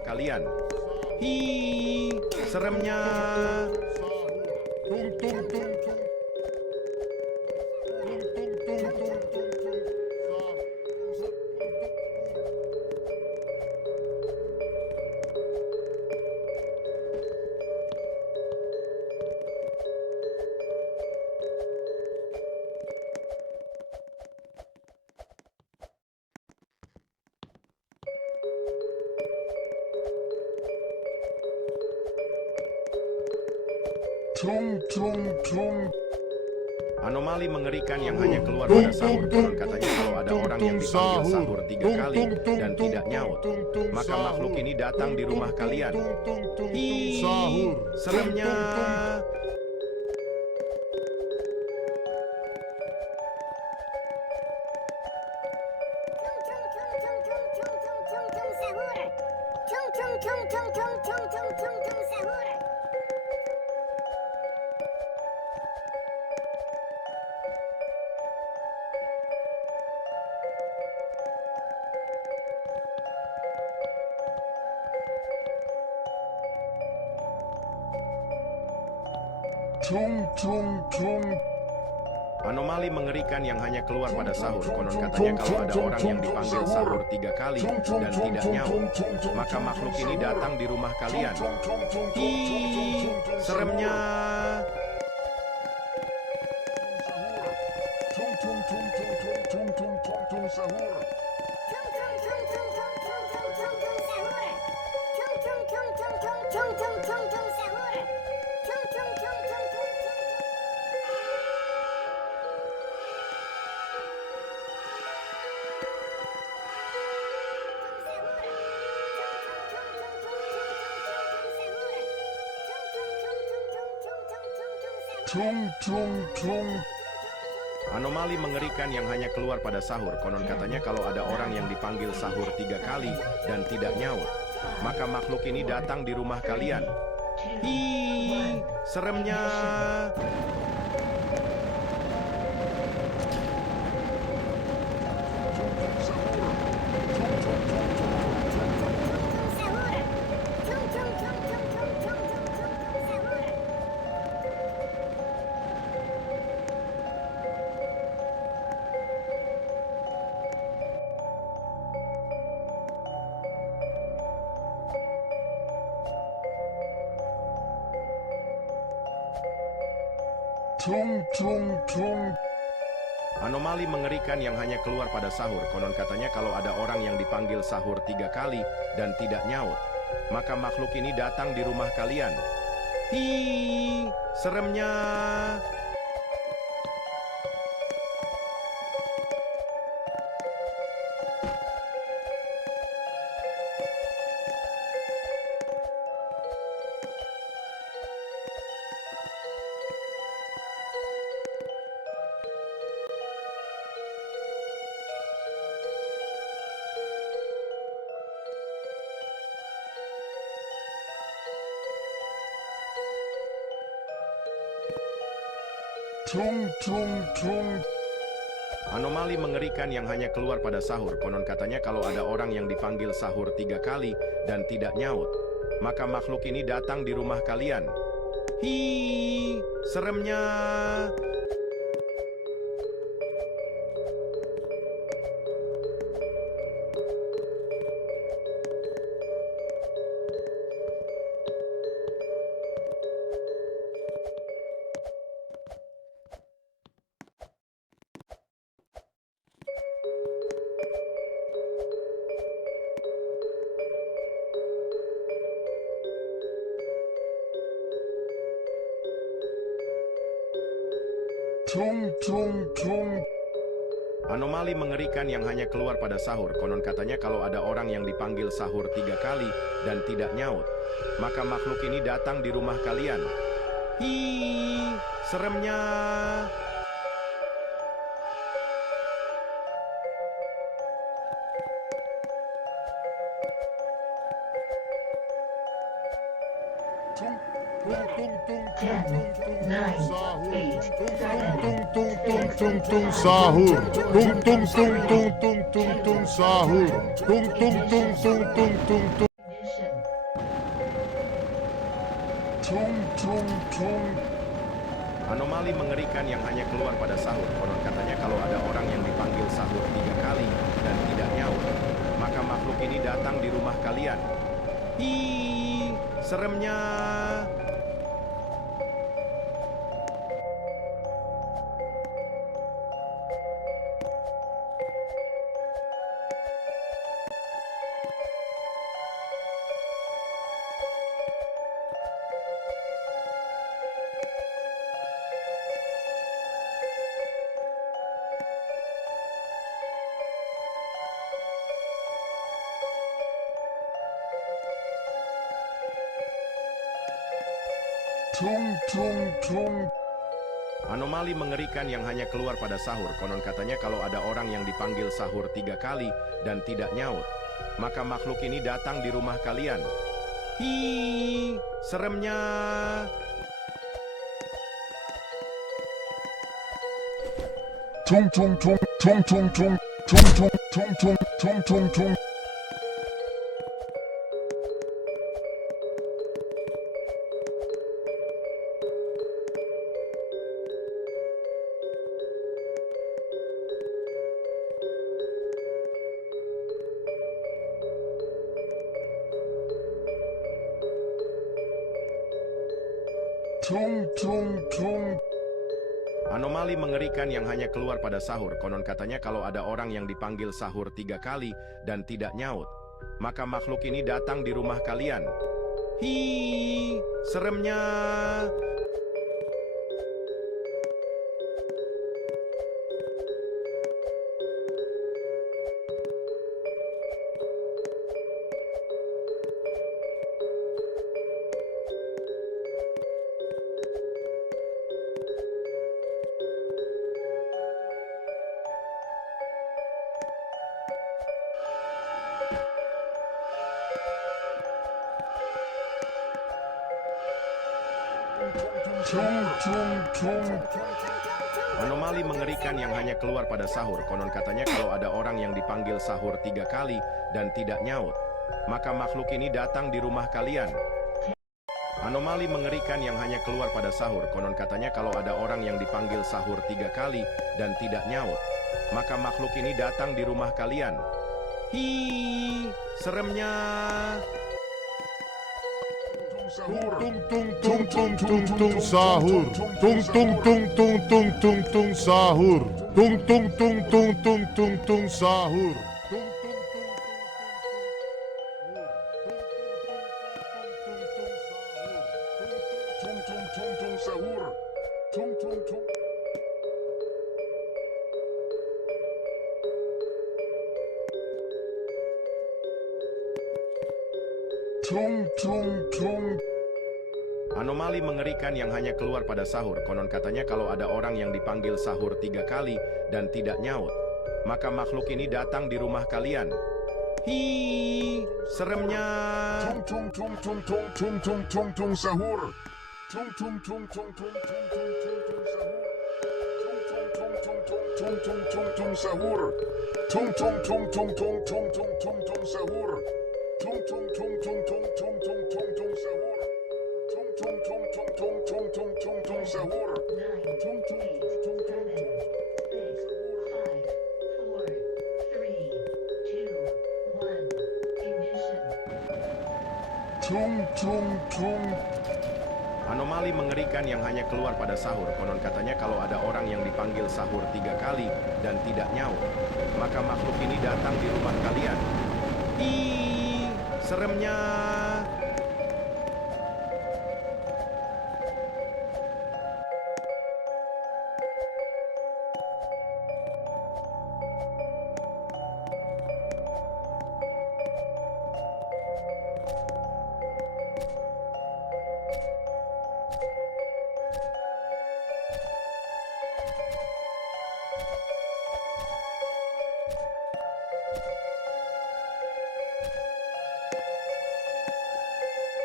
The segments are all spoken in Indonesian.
rumah kalian. Hi, seremnya. Tung tung tung tung. Tung tung tung tung tung tung. Tung tung tung. Anomali mengerikan yang hanya keluar pada sahur. Konon katanya kalau ada orang yang dipanggil sahur 3 kali dan tidak nyaut, maka makhluk ini datang di rumah kalian. Hi, seremnya. Tung tung tung. Anomali mengerikan yang hanya keluar pada sahur. Konon katanya kalau ada orang yang dipanggil sahur 3 kali dan tidak nyaut, maka makhluk ini datang di rumah kalian. Hi, seremnya. Tung tung tung tung tung tung tung tung tung sahur. Tung tung tung. Anomali mengerikan yang hanya keluar pada sahur. Konon katanya kalau ada orang yang dipanggil sahur 3 kali dan tidak nyaut, maka makhluk ini datang di rumah kalian. Hi, seremnya. Tung tung tung. Anomali mengerikan yang hanya keluar pada sahur. Konon katanya kalau ada orang yang dipanggil sahur 3 kali dan tidak nyaut, maka makhluk ini datang di rumah kalian. Hi, seremnya. Tung tung tung. Anomali mengerikan yang hanya keluar pada sahur. Konon katanya kalau ada orang yang dipanggil sahur 3 kali dan tidak nyaut, maka makhluk ini datang di rumah kalian. Hi, seremnya. Tung tung tung. Anomali mengerikan yang hanya keluar pada sahur. Konon katanya kalau ada orang yang dipanggil sahur 3 kali dan tidak nyaut, maka makhluk ini datang di rumah kalian. Hi, seremnya. Sahur. Tung tung tung tung tung tung tung sahur. Tung tung tung tung tung tung tung. Tung tung tung. Anomali mengerikan yang hanya keluar pada sahur. Konon katanya kalau ada orang yang dipanggil sahur 3 kali dan tidak nyaut, maka makhluk ini datang di rumah kalian. Hi, seremnya. Tung tung tung. Anomali mengerikan yang hanya keluar pada sahur. Konon katanya kalau ada orang yang dipanggil sahur 3 kali dan tidak nyaut, maka makhluk ini datang di rumah kalian. Hi, seremnya. Tung tung tung tung tung tung tung tung tung tung tung tung tung. Tung tung tung. Anomali mengerikan yang hanya keluar pada sahur. Konon katanya kalau ada orang yang dipanggil sahur 3 kali dan tidak nyaut, maka makhluk ini datang di rumah kalian. Hi, seremnya. Tung tung tung. Anomali mengerikan yang hanya keluar pada sahur. Konon katanya kalau ada orang yang dipanggil sahur 3 kali dan tidak nyaut, maka makhluk ini datang di rumah kalian. Anomali mengerikan yang hanya keluar pada sahur. Konon katanya kalau ada orang yang dipanggil sahur 3 kali dan tidak nyaut, maka makhluk ini datang di rumah kalian. Hi, seremnya. Sahur. Tung tung tung tung tung tung sahur. Tung tung tung tung tung tung tung sahur. Tung tung tung tung tung tung tung sahur. Tung tung tung tung sahur. Tung tung tung. Tung tung tung. Anomali mengerikan yang hanya keluar pada sahur. Konon katanya kalau ada orang yang dipanggil sahur 3 kali dan tidak nyaut, maka makhluk ini datang di rumah kalian. Hi, seremnya. Tung tung tung tung tung tung tung tung sahur. Tung tung tung tung tung tung tung tung tung sahur. Tung tung tung tung sahur. Tung tung tung tung tung tung tung tung tung sahur. Tung tung tung tung tung tung tung tung tung sahur. Tung tung tung tung tung tung tung tung tung sahur. Tung tung tung tung tung tung. 5, 4, 3, 2, 1, ignition. Tung tung tung. Anomali mengerikan yang hanya keluar pada sahur. Konon katanya kalau ada orang yang dipanggil sahur 3 kali dan tidak nyaut, maka makhluk ini datang di rumah kalian. Ih, seremnya.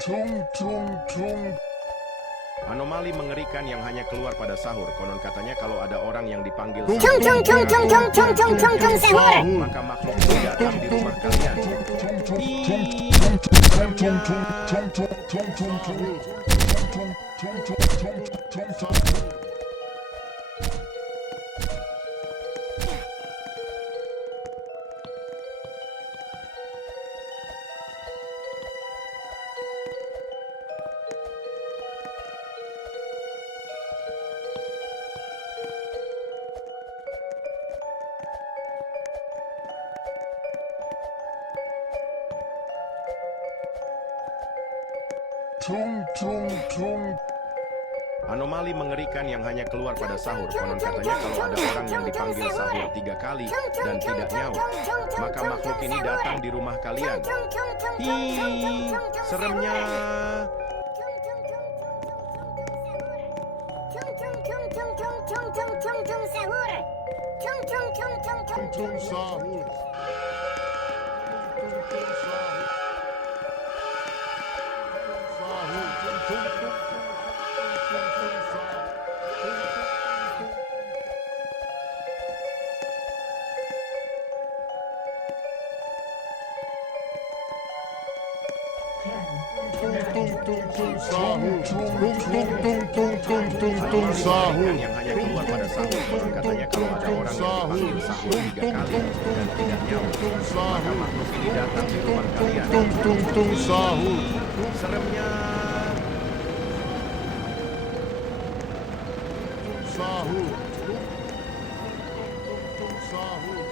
Tung tung tung. Anomali mengerikan yang hanya keluar pada sahur. Konon katanya kalau ada orang yang dipanggil Tung sahur, tung tung tung tung tung tung tung tung sahur. maka makhluk ini datang di rumah kalian. Tung tung tung tung tung tung tung tung tung tung tung tung. Anomali mengerikan yang hanya keluar pada sahur. Konon katanya kalau ada orang yang dipanggil sahur 3 kali dan tidak nyaut, maka makhluk ini datang di rumah kalian. Hi, seremnya. Tung sahur. Tung sahur. Yang hanya keluar pada sahur. Konon katanya kalau ada orang yang dipanggil sahur 3 kali dan tidak nyaut, maka makhluk ini datang di rumah kalian. Tung sahur. Seremnya. Sahur. Tung sahur.